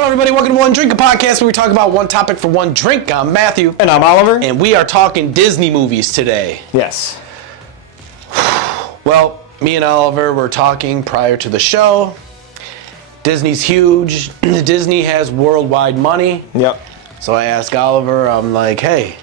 Hello, everybody. Welcome to One Drink Podcast, where we talk about one topic for one drink. I'm Matthew. And I'm Oliver. And we are talking Disney movies today. Yes. Well, me and Oliver were talking prior to the show. Disney's huge. Disney has worldwide money. Yep. So I asked Oliver, I'm like, hey.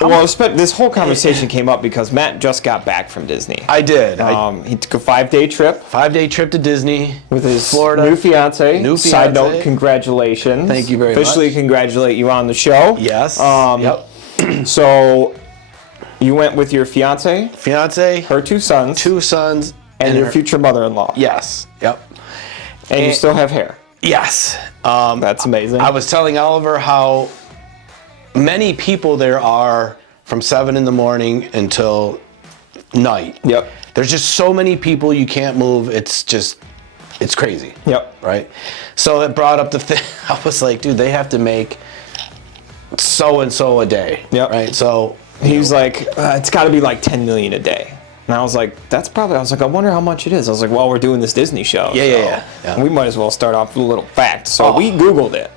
Well, this whole conversation came up because Matt just got back from Disney. I did. He took a 5-day trip. 5-day trip to Disney. With his Florida. new fiance. Side note, congratulations. Thank you very much. Officially congratulate you on the show. Yes. Yep. So, you went with your fiance. Her 2 sons. 2 sons. And your future mother-in-law. Yes. Yep. And you still have hair. Yes. That's amazing. I was telling Oliver how many people there are from 7 in the morning until night. Yep. There's just so many people you can't move. It's crazy. Yep. Right? So it brought up the thing. I was like, dude, they have to make so-and-so a day. Yep. Right? So he was like, it's got to be like 10 million a day. And I was like, I wonder how much it is. I was like, well, we're doing this Disney show. Yeah. We might as well start off with a little fact. So we Googled it.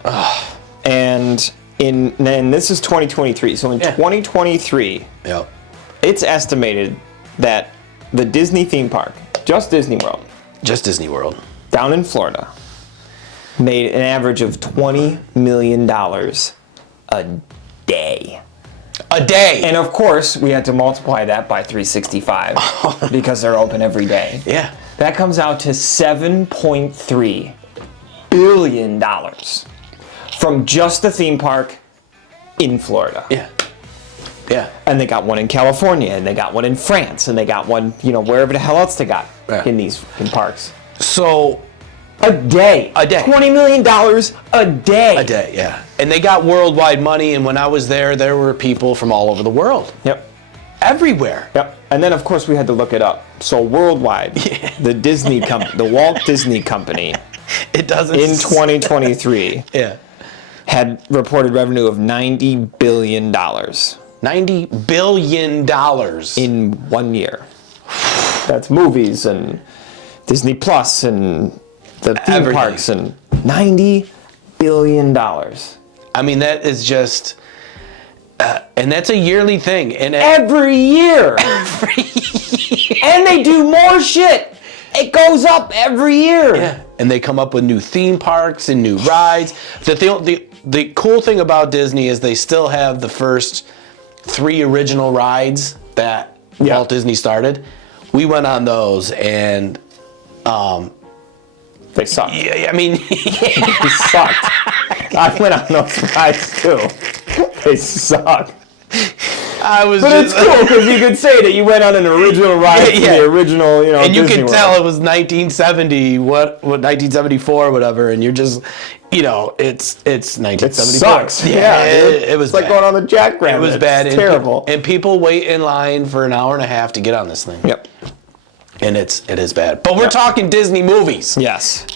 And this is 2023. So in 2023, it's estimated that the Disney theme park, just Disney World, down in Florida, made an average of $20 million a day. A day. And of course, we had to multiply that by 365 because they're open every day. Yeah. That comes out to $7.3 billion from just the theme park in Florida. Yeah. Yeah. And they got one in California, and they got one in France, and they got one, wherever the hell else they got in parks. So a day. $20 million a day. A day, yeah. And they got worldwide money, and when I was there were people from all over the world. Yep. Everywhere. Yep. And then, of course, we had to look it up. So worldwide, the Walt Disney Company, it doesn't in 2023, had reported revenue of $90 billion. $90 billion in 1 year. That's movies and Disney Plus and the theme parks and $90 billion. I mean, that is just, and that's a yearly thing. And every year. And they do more shit. It goes up every year. Yeah. And they come up with new theme parks and new rides. The cool thing about Disney is they still have the first 3 original rides that Walt Disney started. We went on those and they sucked. Yeah, I mean, they sucked. I went on those rides too. They sucked. It's cool because you could say that you went on an original ride from the original, and you Disney can World. tell it was 1970, 1974, or whatever, and you're just, it's 1974. It sucks. Yeah, it was like going on the Jackrabbit. It was bad. It's terrible. And people wait in line for an hour and a half to get on this thing. Yep. And it is bad. But we're talking Disney movies. Yes.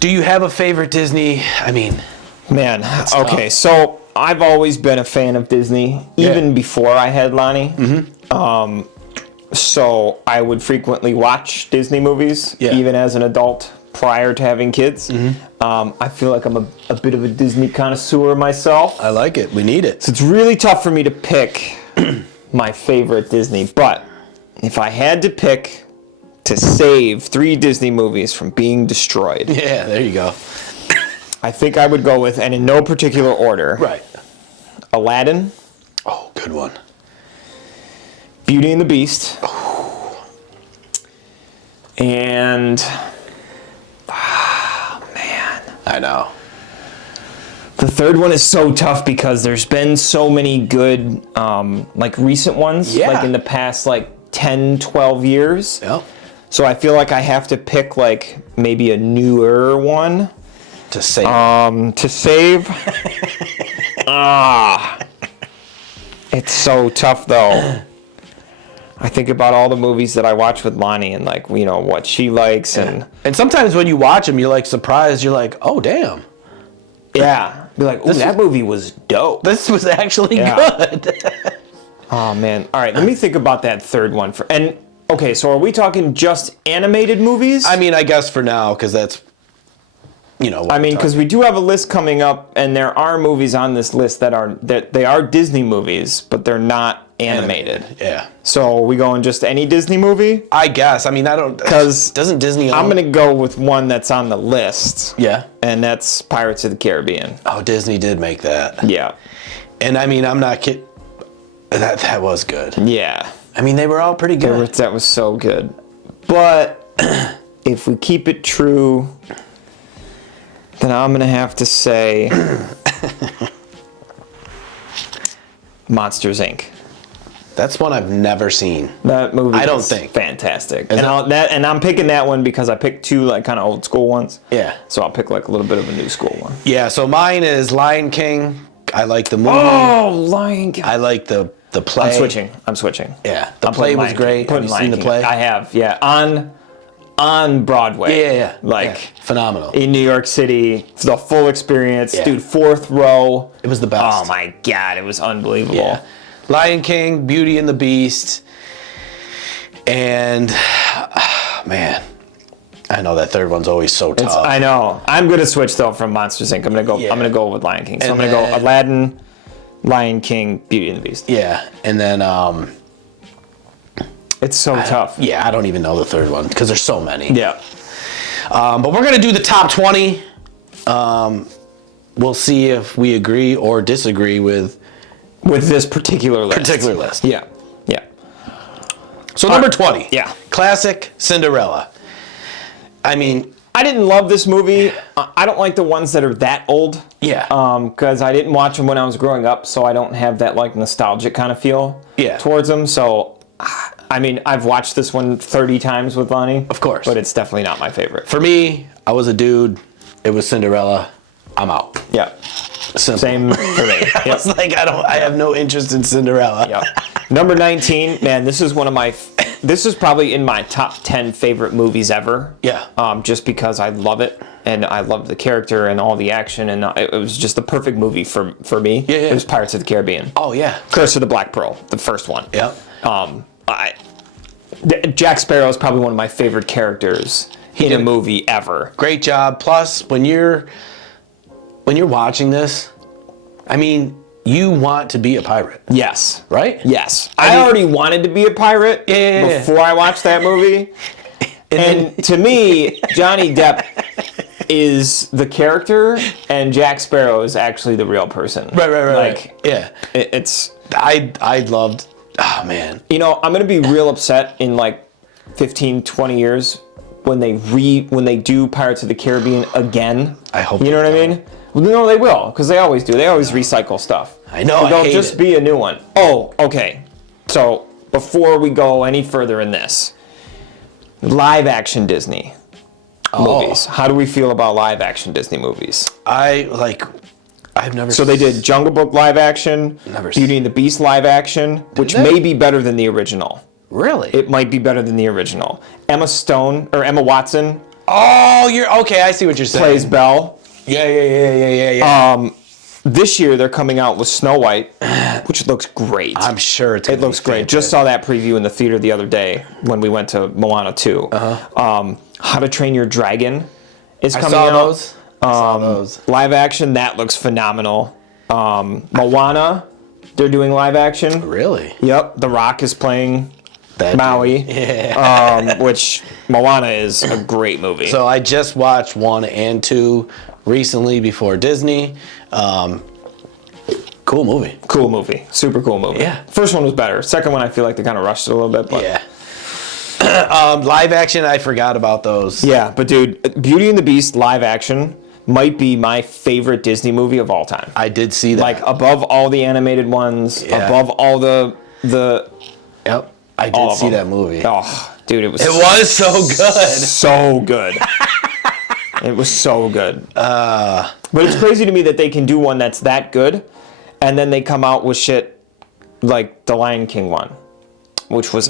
Do you have a favorite Disney? I mean, man. Okay, so I've always been a fan of Disney, even before I had Lonnie. Mm-hmm. So I would frequently watch Disney movies, even as an adult, prior to having kids. Mm-hmm. I feel like I'm a bit of a Disney connoisseur myself. I like it. We need it. So it's really tough for me to pick my favorite Disney, but if I had to pick to save 3 Disney movies from being destroyed. Yeah, there you go. I think I would go with, and in no particular order. Right. Aladdin. Oh, good one. Beauty and the Beast. Oh. And, man. I know. The third one is so tough because there's been so many good, recent ones. Yeah. Like in the past, 10, 12 years. Yep. So I feel like I have to pick, maybe a newer one. To save. It's so tough though. I think about all the movies that I watch with Lonnie and what she likes and sometimes when you watch them, you're surprised. You're like, oh damn. Yeah. Be like, ooh, that movie was dope. This was actually good. Oh man. All right, let me think about that third one okay, so are we talking just animated movies? I mean, I guess for now, because that's you know. I mean, because we do have a list coming up, and there are movies on this list that they are Disney movies, but they're not animated. Yeah. So we going just any Disney movie? I guess. I mean, I don't. Because doesn't Disney? I'm gonna go with one that's on the list. Yeah. And that's Pirates of the Caribbean. Oh, Disney did make that. Yeah. And I mean, I'm not kidding. That was good. Yeah. I mean, they were all pretty good. That was so good. But if we keep it true, then I'm going to have to say Monsters, Inc. That's one I've never seen. That movie I don't is think. fantastic. And I'm picking that one because I picked two like kind of old school ones. Yeah. So I'll pick like a little bit of a new school one. Yeah, so mine is Lion King. I like the movie. Oh, Lion King. I like the play. I'm switching. Yeah, the play was great. Have you seen the play? I have, yeah. On Broadway. Yeah. Like, phenomenal. in New York City, the full experience. Yeah. Dude, fourth row. It was the best. Oh my God, it was unbelievable. Yeah. Lion King, Beauty and the Beast, and man, I know that third one's always so tough. I know. I'm gonna switch though from Monsters Inc. I'm gonna go with Lion King. So I'm gonna go Aladdin, Lion King, Beauty and the Beast. Yeah, and then it's so tough. Yeah, I don't even know the third one because there's so many. Yeah. But we're gonna do the top 20. We'll see if we agree or disagree with this particular list. Yeah. Yeah. So number 20. Yeah. Classic Cinderella. I mean, I didn't love this movie. I don't like the ones that are that old. Yeah. Because I didn't watch them when I was growing up, so I don't have that like nostalgic kind of feel towards them. So, I mean, I've watched this one 30 times with Lonnie. Of course. But it's definitely not my favorite. For me, I was a dude. It was Cinderella. I'm out. Yeah. Simple. Same for me. I was like, I have no interest in Cinderella. Yeah. Number 19, man, this is probably in my top 10 favorite movies ever. Yeah. Just because I love it and I love the character and all the action, and it was just the perfect movie for me. Yeah. It was Pirates of the Caribbean. Oh yeah. Curse of the Black Pearl, the first one. Yep. Jack Sparrow is probably one of my favorite characters in a movie ever. Great job. Plus, when you're watching this, I mean, you want to be a pirate. Yes. Right? Yes. I already wanted to be a pirate before I watched that movie. and to me, Johnny Depp is the character, and Jack Sparrow is actually the real person. Right. Like, yeah. I loved. Oh man. You know, I'm gonna be real upset in like 15, 20 years when they do Pirates of the Caribbean again. I hope. You know what I mean? Well, no, they will, because they always do. They always recycle stuff. I know. They'll just be a new one. Oh, okay. So before we go any further in this, live action Disney movies. How do we feel about live action Disney movies? I've never. So they did Jungle Book live action, Beauty and the Beast live action, which may be better than the original. Really? It might be better than the original. Emma Watson. Oh, you're okay. I see what you're saying. Plays Belle. Yeah. This year they're coming out with Snow White, which looks great. I'm sure it looks great. Just saw that preview in the theater the other day when we went to Moana 2. How to Train Your Dragon is coming out. I saw those. Live action, that looks phenomenal. Moana, they're doing live action. Really? Yep. The Rock is playing Maui. Yeah. Which Moana is a great movie. So I just watched 1 and 2 recently before Disney. Cool movie. Cool movie. Super cool movie. Yeah. First one was better. Second one, I feel like they kind of rushed it a little bit. But yeah. Live action, I forgot about those. Yeah, but dude, Beauty and the Beast live action might be my favorite Disney movie of all time. I did see that. Like above all the animated ones, above all the. Yep. I did see that movie. Oh, dude, it was so good. So good. It was so good. But it's crazy to me that they can do one that's that good, and then they come out with shit like the Lion King one, which was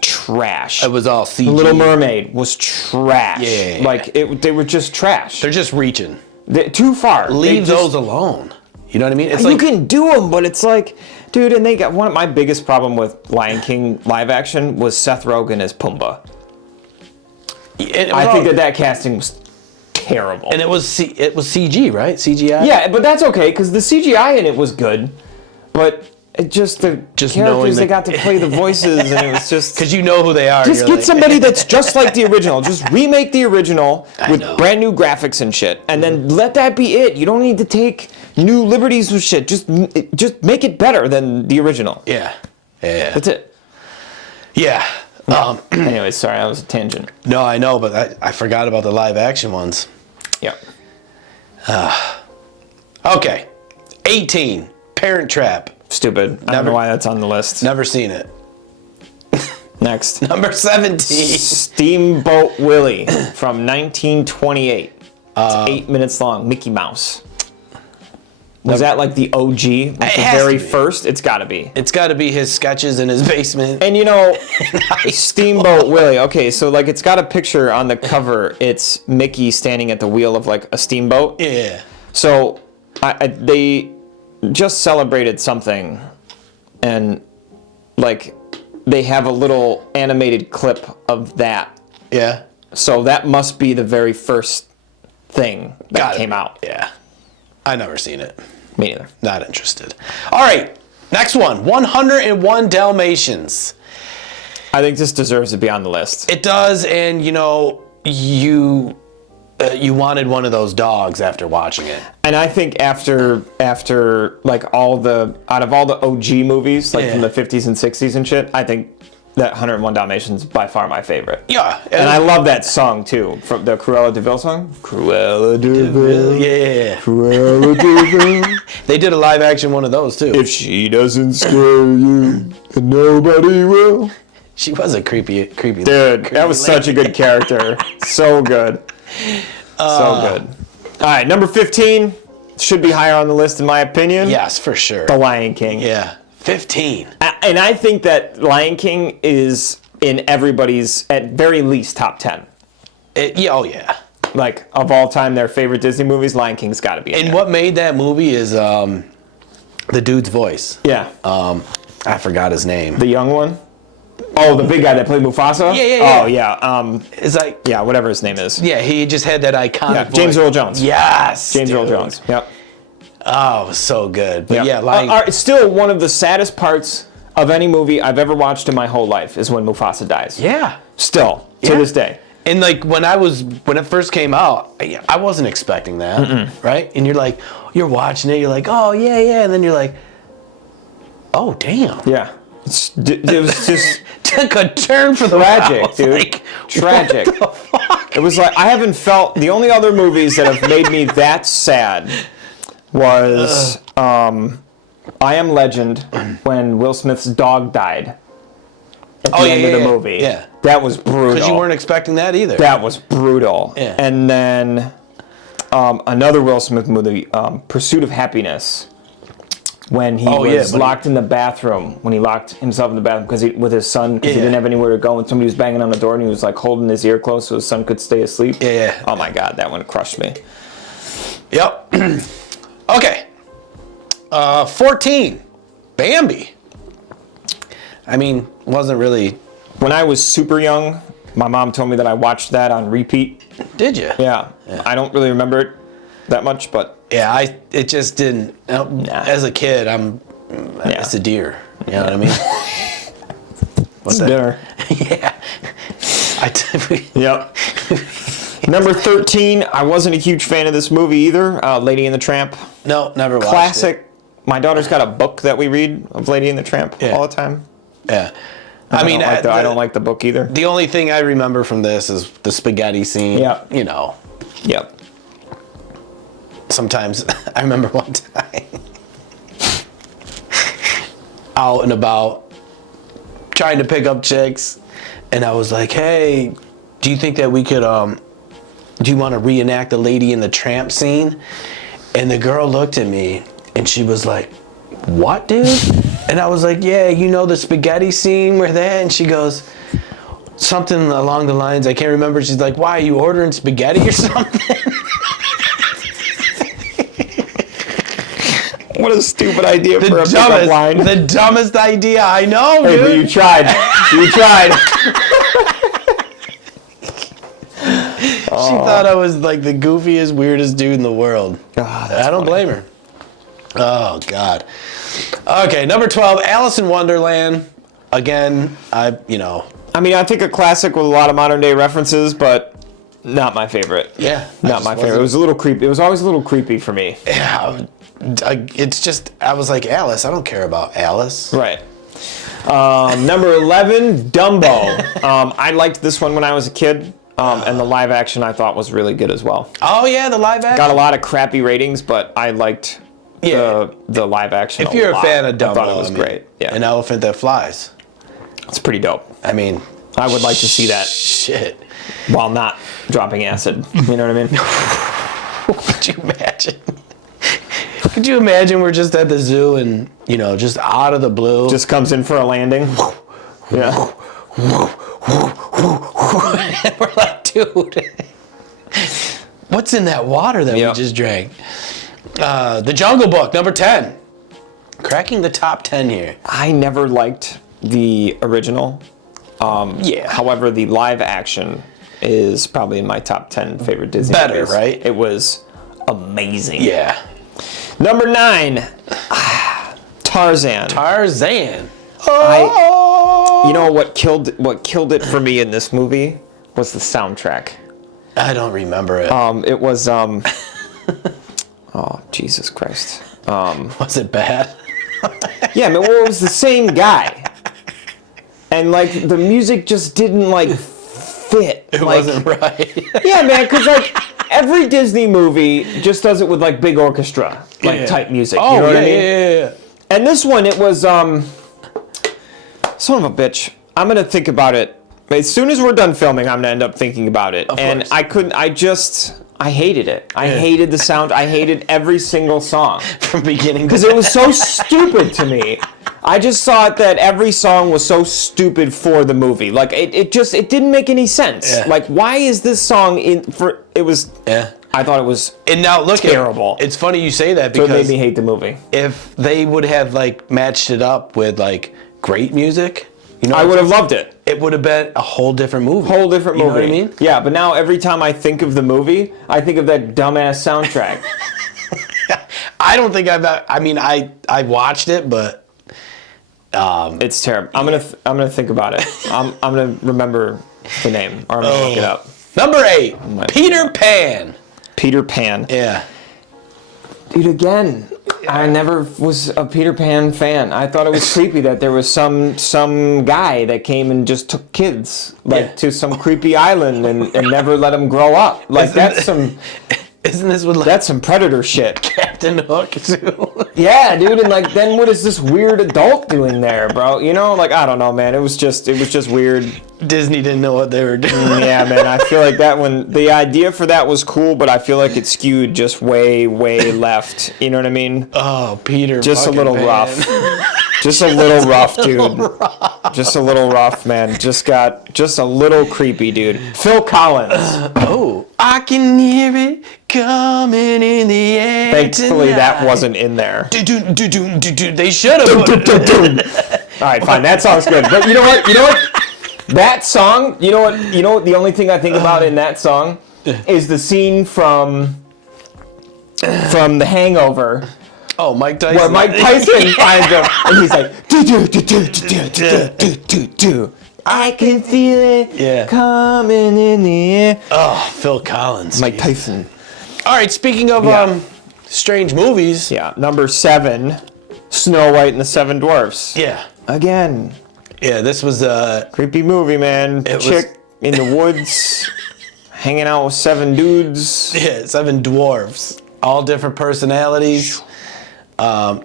trash. It was all CG. Little Mermaid was trash. Yeah. Like, they were just trash. They're just reaching. Too far. Leave those alone. You know what I mean? It's you can do them, but it's like, dude, and they got one of my biggest problem with Lion King live action was Seth Rogen as Pumbaa. I think that casting was terrible. And it was CG, right? CGI. Yeah, but that's okay because the CGI in it was good, but it just the characters they got to play the voices, and it was just because you know who they are. Just get somebody that's just like the original. Just remake the original with brand new graphics and shit, and then let that be it. You don't need to take new liberties with shit. Just make it better than the original. Yeah. That's it. Yeah. Anyway, sorry, that was a tangent. No, I know, but I forgot about the live action ones. Yeah. Okay. 18. Parent Trap. Stupid. I don't know why that's on the list. Never seen it. Next. Number 17. Steamboat Willie from 1928. It's 8 minutes long. Mickey Mouse. Was that like the OG? Like the very first? It's got to be. It's got to be his sketches in his basement. And you know, Steamboat Willie. Okay, so like it's got a picture on the cover. It's Mickey standing at the wheel of like a steamboat. Yeah. So they just celebrated something, and like they have a little animated clip of that. Yeah. So that must be the very first thing that came out. Yeah. I never seen it. Me neither. Not interested. All right. Next one. 101 Dalmatians. I think this deserves to be on the list. It does, and you know, you wanted one of those dogs after watching it. And I think after like out of all the OG movies, like from the 50s and 60s and shit, I think that 101 Dalmatians is by far my favorite. Yeah. And I love that song too, from the Cruella de Vil song. Cruella de Vil. Yeah. Cruella de Vil. They did a live action one of those too. If she doesn't scare you, then nobody will. She was a creepy. Dude, creepy that was lady. such a good character. So good. So good. All right, number 15 should be higher on the list in my opinion. Yes, for sure. The Lion King. Yeah. 15. And I think that Lion King is in everybody's, at very least, top 10. Oh, yeah. Like, of all time, their favorite Disney movies, Lion King's got to be in And there. what made that movie is the dude's voice. Yeah. I forgot his name. The young one? Oh, the big guy that played Mufasa? Yeah. Oh, yeah. It's like... Yeah, whatever his name is. Yeah, he just had that iconic voice. James Earl Jones. Yes, James Earl Jones. Yep. Oh, it was so good. But yeah, Lion... It's still one of the saddest parts of any movie I've ever watched in my whole life is when Mufasa dies. Yeah. Still, to this day. And like when it first came out, I wasn't expecting that, right? And you're watching it, you're like, oh yeah, and then you're like, oh damn. Yeah. It was just took a turn for the tragic, dude. Like, tragic. What the fuck? It was like I haven't felt the only other movies that have made me that sad was I Am Legend when Will Smith's dog died at the end of the movie. Yeah. That was brutal. Because you weren't expecting that either. That was brutal. Yeah. And then another Will Smith movie, Pursuit of Happiness, when he was locked in the bathroom, when he locked himself in the bathroom with his son because he didn't have anywhere to go, and somebody was banging on the door and he was like holding his ear close so his son could stay asleep. Yeah. Oh my God, that one crushed me. Yep. Okay. 14. Bambi. I mean, wasn't really... When I was super young, my mom told me that I watched that on repeat. Did you? Yeah. I don't really remember it that much, but... Yeah, it just didn't... As a kid, it's a deer. You know what I mean? What's that? Dinner. Yeah. Yep. Number 13, I wasn't a huge fan of this movie either, Lady and the Tramp. No, never watched Classic. it. My daughter's got a book that we read of Lady and the Tramp all the time. Yeah. I don't like the book either. The only thing I remember from this is the spaghetti scene. Yeah. You know. Yep. Sometimes, I remember one time, out and about, trying to pick up chicks, and I was like, hey, do you think that we could, do you want to reenact the Lady and the Tramp scene? And the girl looked at me, and she was like, what, dude? And I was like, yeah, you know the spaghetti scene where that? And she goes, something along the lines, I can't remember. She's like, why, are you ordering spaghetti or something? What a stupid idea for a pickup line. The dumbest idea I know, hey, dude. But you tried. You tried. thought I was like the goofiest, weirdest dude in the world. I don't blame her. Oh, God. Okay, number 12, Alice in Wonderland. Again, I think a classic with a lot of modern day references, but not my favorite. Yeah. Not my favorite. It was a little creepy. It was always a little creepy for me. Yeah. It's just, I was like, Alice, I don't care about Alice. Right. Number 11, Dumbo. I liked this one when I was a kid, and the live action I thought was really good as well. Oh, yeah, the live action? Got a lot of crappy ratings, but I liked the live action. If you're a fan of Dumbo, I thought it was great. Yeah. An elephant that flies. It's pretty dope. I mean, I would like to see that. Shit. While not dropping acid. You know what I mean? Could you imagine? Could you imagine we're just at the zoo and, just out of the blue. Just comes in for a landing. Yeah. And we're like, dude, what's in that water that we just drank? The Jungle Book, number 10. Cracking the top 10 here. I never liked the original. However, the live action is probably in my top 10 favorite Disney movies. Right? It was amazing. Yeah. Number 9, Tarzan. Oh. What killed it for me in this movie was the soundtrack. I don't remember it. It was oh, Jesus Christ. Was it bad? Yeah, man, it was the same guy. And the music just didn't fit. It wasn't right. Yeah, man, because every Disney movie just does it with big orchestra type music. Oh, you know what I mean? Yeah. And this one, it was son of a bitch. I'm gonna think about it as soon as we're done filming. I'm gonna end up thinking about it, and I couldn't. I hated it. I hated the sound. I hated every single song from beginning because it was so stupid to me. I just thought that every song was so stupid for the movie. It didn't make any sense. Yeah. Why is this song it was I thought it was and now look terrible. It's funny you say that because so it made me hate the movie. If they would have matched it up with great music, I would have loved it. It would have been a whole different movie. You know what I mean? Yeah, but now every time I think of the movie, I think of that dumbass soundtrack. I don't think I watched it, but it's terrible. I'm gonna think about it. I'm gonna remember the name, or I'm gonna look it up. Number 8, Peter Pan. Peter Pan. Yeah. Dude, again, I never was a Peter Pan fan. I thought it was creepy that there was some guy that came and just took kids to some creepy island and never let them grow up. Isn't this what that's some Predator shit? Captain Hook too. Yeah, dude, and then what is this weird adult doing there, bro? I don't know, man. It was just weird. Disney didn't know what they were doing. Yeah, man. I feel like that one, the idea for that was cool, but I feel like it skewed just way left. You know what I mean? Oh, Peter. Just a little Pan. rough. Just a little rough, dude. Just a little rough, man. Just a little creepy, dude. Phil Collins. Oh, I can hear it coming in the air. Thankfully, tonight. that wasn't in there. They should have. All right, fine. That song's good. But you know what? That song. You know what? The only thing I think about in that song is the scene from The Hangover. Oh, Mike Tyson. Where Mike Tyson finds him, and he's like, do. I can feel it coming in the air. Oh, Phil Collins. Mike Tyson. All right, speaking of strange movies. Yeah, number 7, Snow White and the Seven Dwarfs. Yeah. Again. Yeah, this was a creepy movie, man. Chick in the woods, hanging out with 7 dudes. Yeah, 7 dwarves. All different personalities. I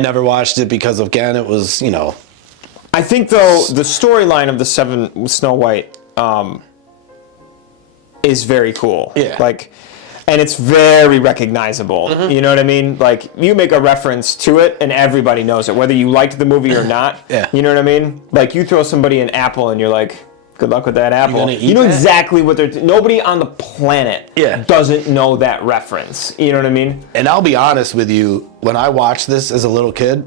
never watched it because, again, it was, I think, though, the storyline of the 7 Snow White is very cool. Yeah. And it's very recognizable. Mm-hmm. You know what I mean? You make a reference to it, and everybody knows it, whether you liked the movie or not. Yeah. You know what I mean? You throw somebody an apple, and you're like, good luck with that apple. You know exactly what they're... Nobody on the planet doesn't know that reference. You know what I mean? And I'll be honest with you, when I watched this as a little kid,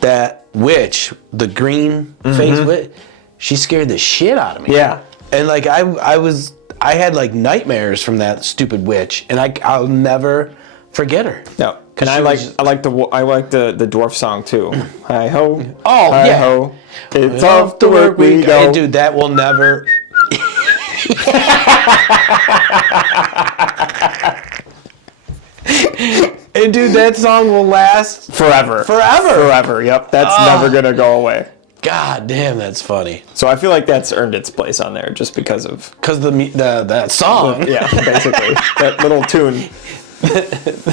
that witch, the green face witch, she scared the shit out of me. Yeah. And like I had like nightmares from that stupid witch, and I'll never forget her. No. And I like the dwarf song too. Hi ho. Oh hi yeah. Ho. It's off to work we go. And dude, that will never. And dude, that song will last forever. Yep. That's never gonna go away. God damn, that's funny. So I feel like that's earned its place on there just because that song. Yeah, basically that little tune.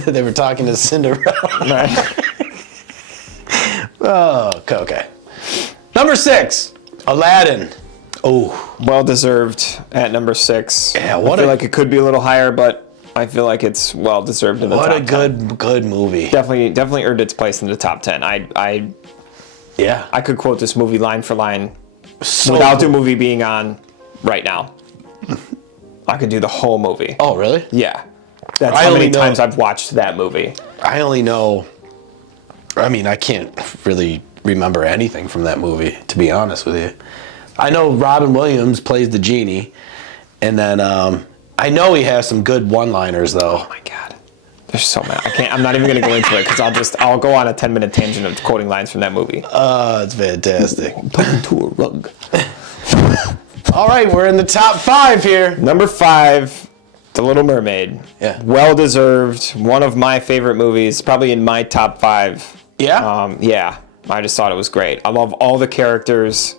They were talking to Cinderella. Right. Oh, okay. Number 6, Aladdin. Oh, well deserved at number 6. Yeah, I feel like it could be a little higher, but I feel like it's well deserved in the top 10. What a good movie. Definitely earned its place in the top 10. I could quote this movie line for line without the movie being on right now. I could do the whole movie. Oh, really? Yeah. That's how many times I've watched that movie. I only know. I mean, I can't really remember anything from that movie, to be honest with you. I know Robin Williams plays the genie, and then I know he has some good one-liners, though. Oh my God, there's so many. I'm not even gonna go into it because I'll go on a 10-minute tangent of quoting lines from that movie. It's fantastic. Talking to a rug. All right, we're in the top 5 here. Number 5. The Little Mermaid. Yeah. Well deserved. One of my favorite movies, probably in my top 5. Yeah? Yeah. I just thought it was great. I love all the characters.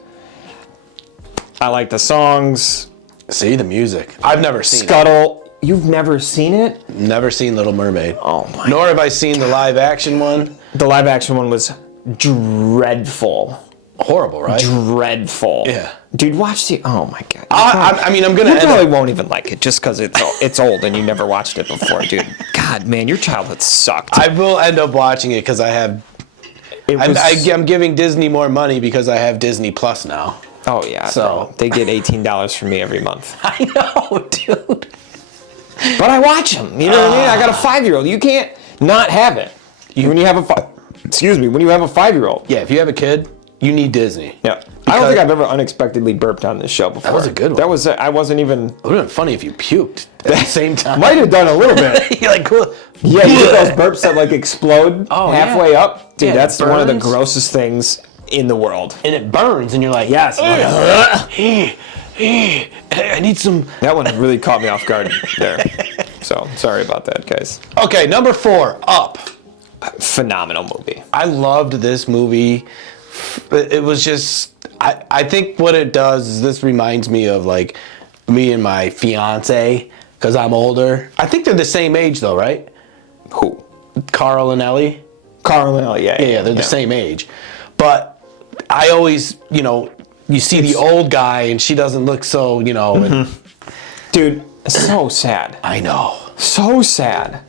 I like the songs. See, the music. I've never seen Scuttle. It. You've never seen it? Never seen Little Mermaid. Oh my. Nor have I seen the live action one. The live action one was dreadful. Horrible, right? Dreadful. Yeah. Dude, watch the. Oh my God. I mean, I'm gonna. You probably won't even like it just because it's old and you never watched it before, dude. God, man, your childhood sucked. I will end up watching it because I have. I'm giving Disney more money because I have Disney Plus now. Oh yeah. So they get $18 from me every month. I know, dude. But I watch them. You know what I mean? I got a 5-year-old. You can't not have it. When you have a 5-year-old. Yeah, if you have a kid. You need Disney. Yeah. I don't think I've ever unexpectly burped on this show before. That was a good one. That was, I wasn't even... It would have been funny if you puked at the same time. Might have done a little bit. You're like, cool. Yeah, you get those burps that like explode halfway up? Dude, that's one of the grossest things in the world. And it burns and you're like, yes. I need some... That one really caught me off guard there. So, sorry about that, guys. Okay, number 4, Up. Phenomenal movie. I loved this movie. It was just, I think what it does is this reminds me of like me and my fiance because I'm older. I think they're the same age though, right? Who? Carl and Ellie. Carl and Ellie, yeah. Yeah, they're the same age. But I always, you see the old guy and she doesn't look so, and, dude, so sad. I know. So sad.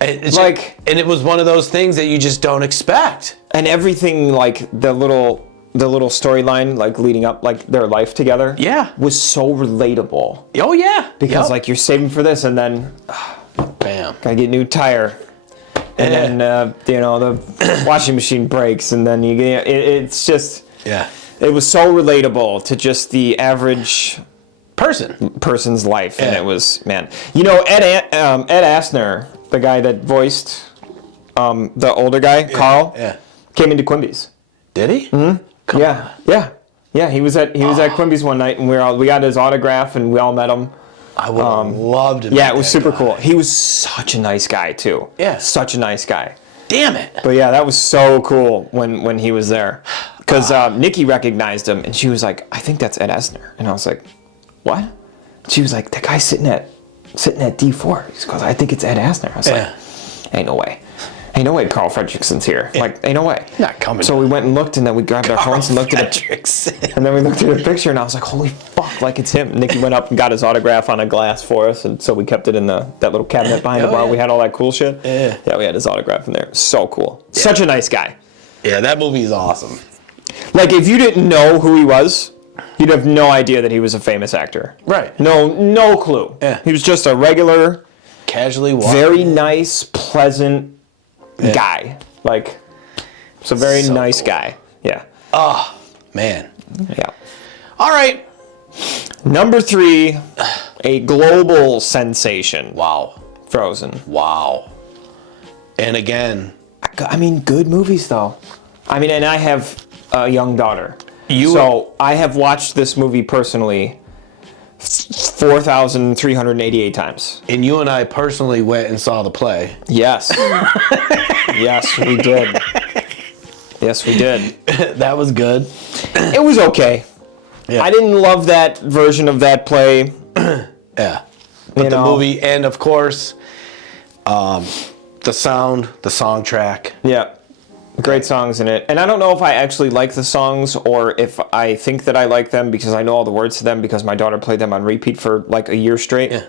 It's like, and it was one of those things that you just don't expect. And everything, like the little storyline, like leading up, like their life together, was so relatable. Oh yeah, because like you're saving for this, and then, bam, gotta get a new tire, and then the washing machine breaks, and then you get it's just it was so relatable to just the average person's life, and it was Ed Asner. The guy that voiced the older guy, Carl, came into Quimby's. Did he? Mm-hmm. Yeah. He was at Quimby's one night, and we got his autograph, and we all met him. I would have loved to. Yeah, it was super cool. He was such a nice guy too. Yeah, such a nice guy. Damn it. But yeah, that was so cool when he was there, because Nikki recognized him, and she was like, "I think that's Ed Asner," and I was like, "What?" She was like, "That guy's sitting at D4. He goes, I think it's Ed Asner." I was like, ain't no way. Ain't no way Carl Fredrickssen's here. Like, ain't no way. Not coming. So we went and looked, and then we grabbed our phones and looked at it. And then we looked at the picture, and I was like, holy fuck, like it's him. Nikki went up and got his autograph on a glass for us, and so we kept it in that little cabinet behind the bar. We had all that cool shit. Yeah, we had his autograph in there. So cool. Yeah. Such a nice guy. Yeah, that movie is awesome. Like, if you didn't know who he was, you'd have no idea that he was a famous actor. Right. No clue. Yeah. He was just a regular, casually walking, very nice, pleasant guy. Like, it's a very nice guy. Yeah. Oh, man. Yeah. All right. Number 3, a global sensation. Wow. Frozen. Wow. And again, I mean, good movies though. I mean, and I have a young daughter. So I have watched this movie personally 4,388 times. And you and I personally went and saw the play. Yes. Yes, we did. Yes, we did. That was good. It was okay. Yeah. I didn't love that version of that play. Yeah. But the movie, and of course, the song track. Yeah. Great songs in it. And I don't know if I actually like the songs or if I think that I like them because I know all the words to them because my daughter played them on repeat for like a year straight. Yeah.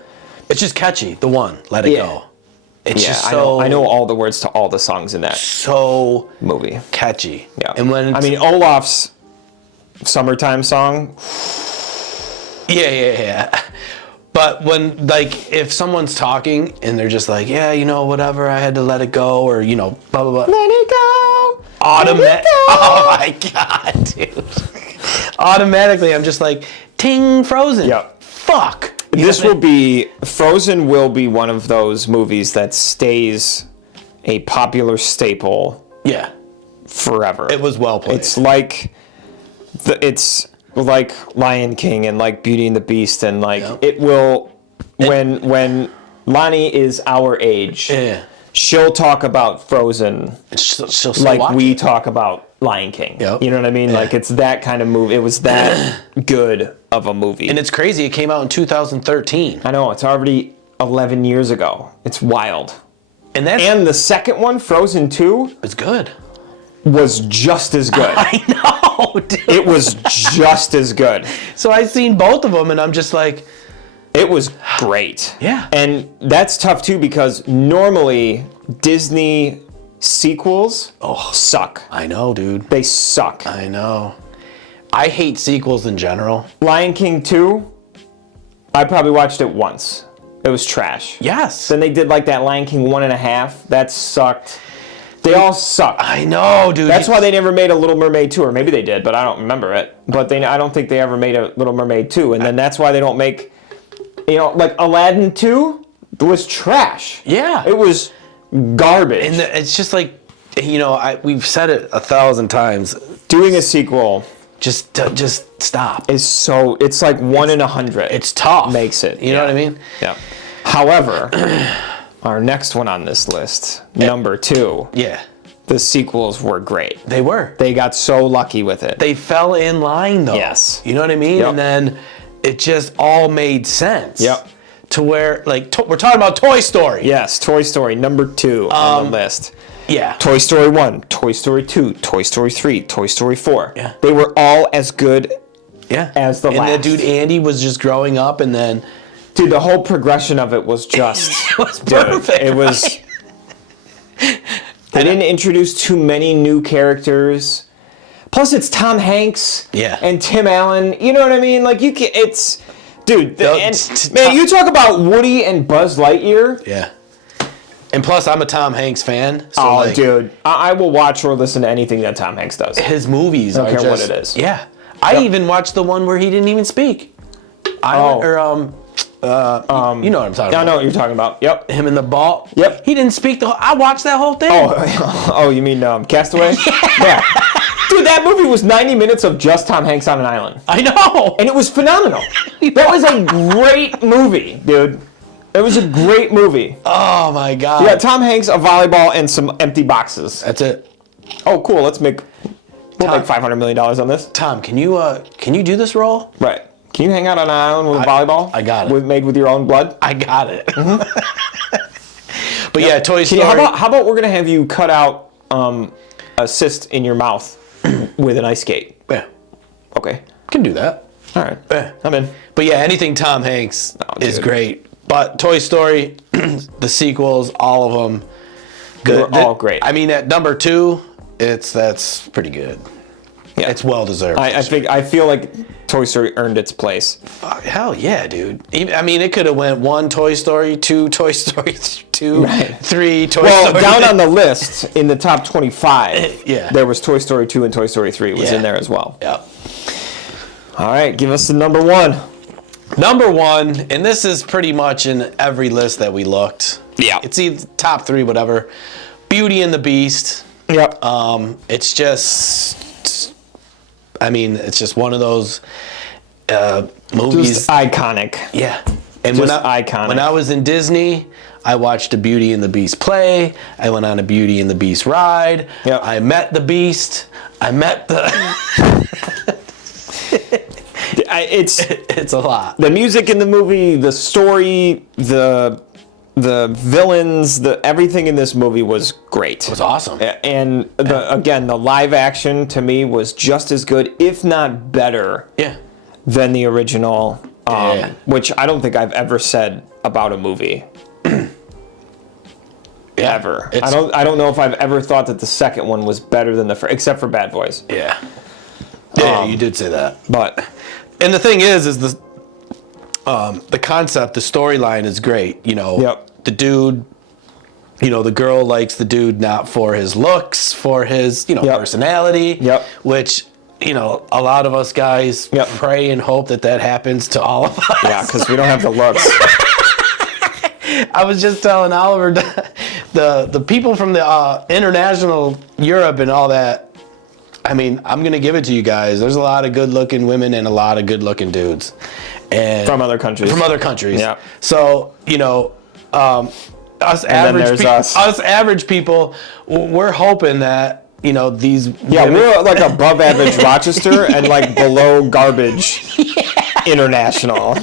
It's just catchy. The one, Let It Go. It's just so... I know all the words to all the songs in that so movie. Catchy. Yeah. And when I mean, Olaf's Summertime song. Yeah. But when, like, if someone's talking and they're just like, yeah, you know, whatever, I had to let it go, or, you know, blah, blah, blah. Let it go. Automatic. Oh, my God, dude. Automatically, I'm just like, ting, Frozen. Yep. Fuck. Frozen will be one of those movies that stays a popular staple. Yeah. Forever. It was well played. It's like Lion King and like Beauty and the Beast and like it will when Lonnie is our age. Yeah. She'll talk about Frozen she'll like we talk about Lion King. Yep. You know what I mean? Yeah. Like it's that kind of movie. It was that good of a movie. And it's crazy. It came out in 2013. I know. It's already 11 years ago. It's wild. And the second one, Frozen 2, was good. Was just as good. I know, dude. It was just as good. So I've seen both of them, and I'm just like... It was great. Yeah. And that's tough, too, because normally Disney sequels suck. I know, dude. They suck. I know. I hate sequels in general. Lion King 2, I probably watched it once. It was trash. Yes. Then they did like that Lion King 1.5. That sucked. They all suck. I know, dude. That's why they never made a Little Mermaid 2, or maybe they did, but I don't remember it. But I don't think they ever made a Little Mermaid 2, and then that's why they don't make, like Aladdin 2 was trash. Yeah. It was garbage. And it's just like, we've said it 1,000 times. Doing a sequel just stop. It's like 1 in 100. It's tough. Makes it. You know what I mean? Yeah. However... Our next one on this list, number 2. Yeah. The sequels were great. They were. They got so lucky with it. They fell in line, though. Yes. You know what I mean? Yep. And then it just all made sense. Yep. To where, like, we're talking about Toy Story. Yes, Toy Story, number 2 on the list. Yeah. Toy Story 1, Toy Story 2, Toy Story 3, Toy Story 4. Yeah. They were all as good as the last. And the dude Andy was just growing up, and then... Dude, the whole progression of it was just... it was perfect. It was... They didn't introduce too many new characters. Plus, it's Tom Hanks and Tim Allen. You know what I mean? Like, you can... It's... Dude, man, you talk about Woody and Buzz Lightyear. Yeah. And plus, I'm a Tom Hanks fan. So dude. I will watch or listen to anything that Tom Hanks does. His movies I don't care what it is. Yeah. I even watched the one where he didn't even speak. You know what I'm talking about. I know what you're talking about. Yep. Him in the ball. Yep. He didn't speak I watched that whole thing. Oh, you mean Castaway? Yeah. Dude, that movie was 90 minutes of just Tom Hanks on an island. I know. And it was phenomenal. That was a great movie, dude. It was a great movie. Oh, my God. Yeah, Tom Hanks, a volleyball, and some empty boxes. That's it. Oh, cool. We'll make $500 million on this. Tom, can you do this role? Right. Can you hang out on an island with a volleyball? I got it. Made with your own blood? I got it. Mm-hmm. But yeah, Toy Story. How about we're going to have you cut out a cyst in your mouth with an ice skate? Yeah. Okay. Can do that. All right. I'm in. But yeah, anything Tom Hanks is great. But Toy Story, the sequels, all of them, good. They're all great. I mean, at number 2, that's pretty good. Yeah. It's well deserved. I feel like Toy Story earned its place. Hell yeah, dude. I mean, it could have went 1 Toy Story, 2 Toy Story 2, 3 Toy Story. Well, down on the list in the top 25, yeah, there was Toy Story 2 and Toy Story 3 was in there as well. Yeah. All right, give us the number 1. Number one, and this is pretty much in every list that we looked. Yeah. It's either top 3, whatever. Beauty and the Beast. Yep. It's just, it's just one of those movies. Just iconic. Yeah. And Just iconic. When I was in Disney, I watched a Beauty and the Beast play. I went on a Beauty and the Beast ride. Yep. I met the Beast. I met the... It's a lot. The music in the movie, the story, the villains, everything in this movie was great. It was awesome. And the live action to me was just as good, if not better, than the original. Which I don't think I've ever said about a movie. Ever. I don't know if I've ever thought that the second one was better than the first, except for Bad Boys. Yeah, you did say that. And the thing is the concept, the storyline is great. The dude, the girl likes the dude not for his looks, for his, personality. Yep. Which, a lot of us guys pray and hope that happens to all of us. Yeah, because we don't have the looks. I was just telling Oliver, the people from the international Europe and all that, I'm going to give it to you guys. There's a lot of good-looking women and a lot of good-looking dudes. And from other countries. Yeah. So, us average people, we're hoping that, these women... we're like above average Rochester and like below garbage international,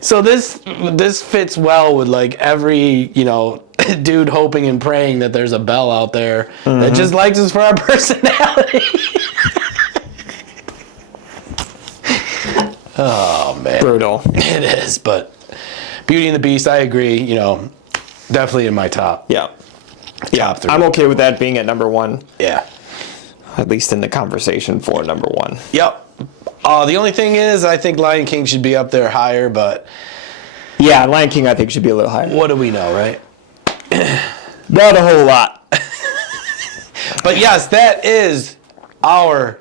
So this fits well with like every, dude hoping and praying that there's a Belle out there that just likes us for our personality. Oh, man. Brutal. It is, but Beauty and the Beast, I agree, definitely in my top. Yeah. Top 3. I'm okay with that being at number 1. Yeah. At least in the conversation for number 1. Yep. The only thing is, I think Lion King should be up there higher, but... Yeah, Lion King, I think, should be a little higher. What do we know, right? Not a whole lot. But yes, that is our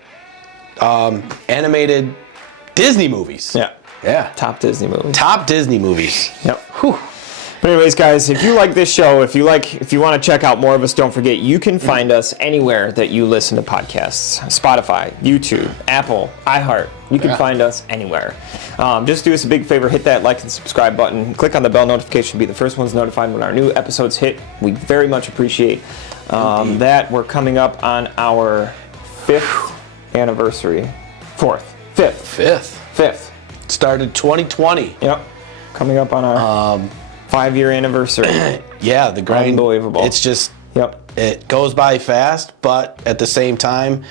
animated Disney movies. Yeah. Yeah. Top Disney movies. Top Disney movies. Yep. Whew. But anyways, guys, if you like this show, if you want to check out more of us, don't forget, you can find us anywhere that you listen to podcasts. Spotify, YouTube, Apple, iHeart. You can find us anywhere. Just do us a big favor, hit that like and subscribe button. Click on the bell notification, be the first ones notified when our new episodes hit. We very much appreciate that. We're coming up on our 5th anniversary. 5th. Started 2020. Yep. Coming up on our 5-year anniversary. Yeah, the grind. Unbelievable. It's just, it goes by fast, but at the same time,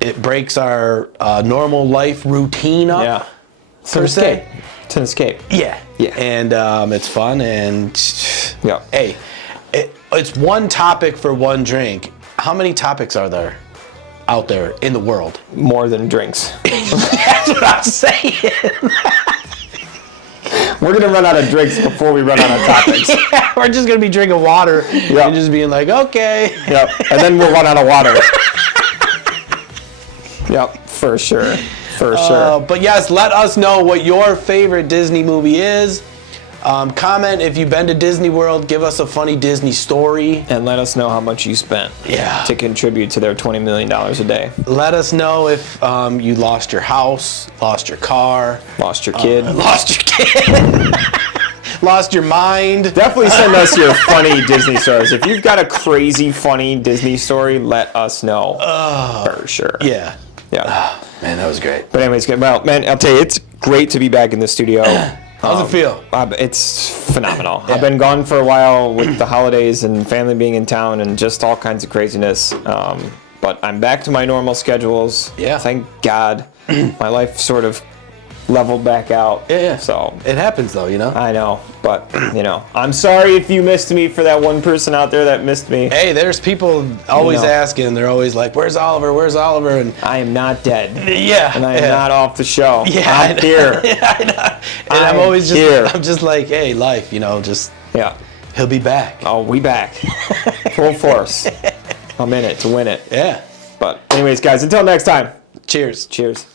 it breaks our normal life routine up. Yeah. It's an escape. It's an escape. Yeah. And it's fun, and hey, it's one topic for one drink. How many topics are there out there in the world? More than drinks. That's what I'm saying. We're going to run out of drinks before we run out of topics. Yeah, we're just going to be drinking water and just being like, okay. Yep. And then we'll run out of water. Yep, for sure. But yes, let us know what your favorite Disney movie is. Comment if you've been to Disney World. Give us a funny Disney story. And let us know how much you spent to contribute to their $20 million a day. Let us know if you lost your house, lost your car. Lost your kid. Lost your mind. Definitely send us your funny Disney stories. If you've got a crazy, funny Disney story, let us know. For sure. Yeah. Yeah. Man, that was great. But anyways, well, man, I'll tell you, it's great to be back in the studio. How's it feel? It's phenomenal. I've been gone for a while with the holidays and family being in town and just all kinds of craziness. But I'm back to my normal schedules. Yeah. Thank God. My life sort of leveled back out. Yeah. So it happens though, I know, but I'm sorry if you missed me, for that one person out there that missed me. Hey, there's people always asking. They're always like, "Where's Oliver? Where's Oliver?" And I am not dead. Yeah. And I am not off the show. Yeah. I'm here. I know. And I'm always just here. I'm just like, hey, life, just he'll be back. Oh, we back. Full force. I'm in it to win it. Yeah. But anyways, guys, until next time. Cheers. Cheers.